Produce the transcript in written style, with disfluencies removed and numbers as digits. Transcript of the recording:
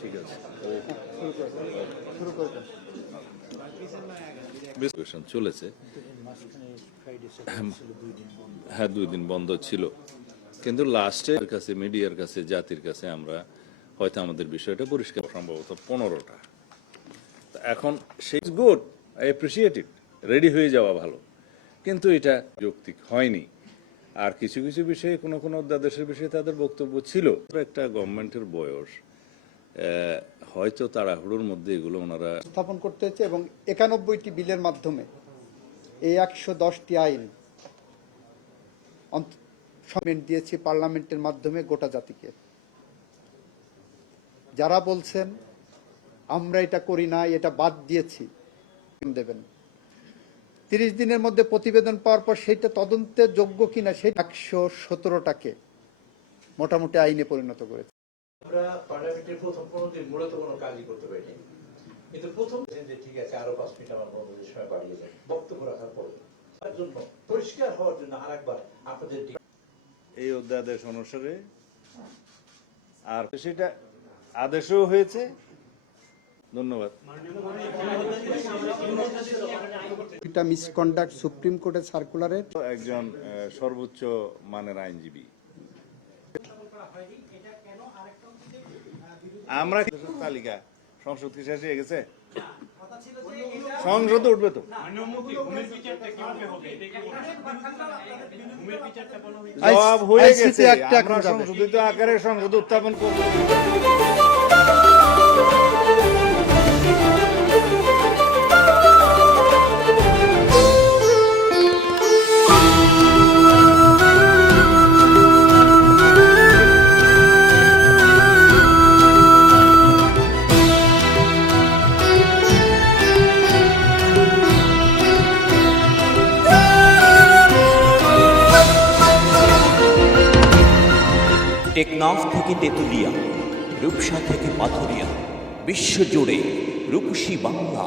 ঠিক আছে, চলেছে। হ্যাঁ, 2 দিন বন্ধ ছিল, কিন্তু লাস্টে কাছে, মিডিয়ার কাছে, জাতির কাছে আমরা হয়তো আমাদের বিষয়টা পরিষ্কার, সম্ভবত 15টা। এখন সেই good, I appreciate it, ready হয়ে যাওয়া ভালো, কিন্তু এটা যৌক্তিক হয়নি। আর কিছু কিছু বিষয়ে কোনো অধ্যাদেশের বিষয়ে তাদের বক্তব্য ছিল। একটা গভর্নমেন্টের বয়স, হয়তো তাড়াহুড়োর মধ্যে এগুলো ওনারা স্থাপন করতে হচ্ছে, এবং 91টি বিলের মাধ্যমে এই 110টি আইন দিয়েছি পার্লামেন্টের মাধ্যমে গোটা জাতিকে। যারা বলছেন আমরা এটা করি না, এটা বাদ দিয়েছি, দেবেন 30 দিনের মধ্যে প্রতিবেদন পাওয়ার পর সেটা তদন্তের যোগ্য কিনা সেই 117টাকে মোটামুটি আইনে পরিণত করেছে। আমরা পার্লামেন্টের প্রথম 15 দিন মূলত কোনো কাজই করতে পারিনি, কিন্তু প্রথম যে ঠিক আছে আরো 5 মিনিট আমার বন্ধুদের সময় বাড়িয়ে দেন বক্তব্য রাখার পর তার জন্য পরিষ্কার হওয়ার জন্য আরেকবার আপনাদের এই অধ্যাদেশ অনুসারে, আর সেটা আদেশও হয়েছে। ধন্যবাদ। এটা মিসকন্ডাক্ট সুপ্রিম কোর্টের সার্কুলারে একজন সর্বোচ্চ মানের আইনজীবী, আমরা তালিকা সংসদ কি শেষ হয়ে গেছে? সংসদে উঠবে তো। জবাব হয়ে গেছে, আমরা সংশোধিত আকারে সংসদ উত্থাপন করব। টেকনাফ থেকে তেতুলিয়া, রূপসা থেকে পাথুরিয়া, বিশ্বজুড়ে রূপসী বাংলা।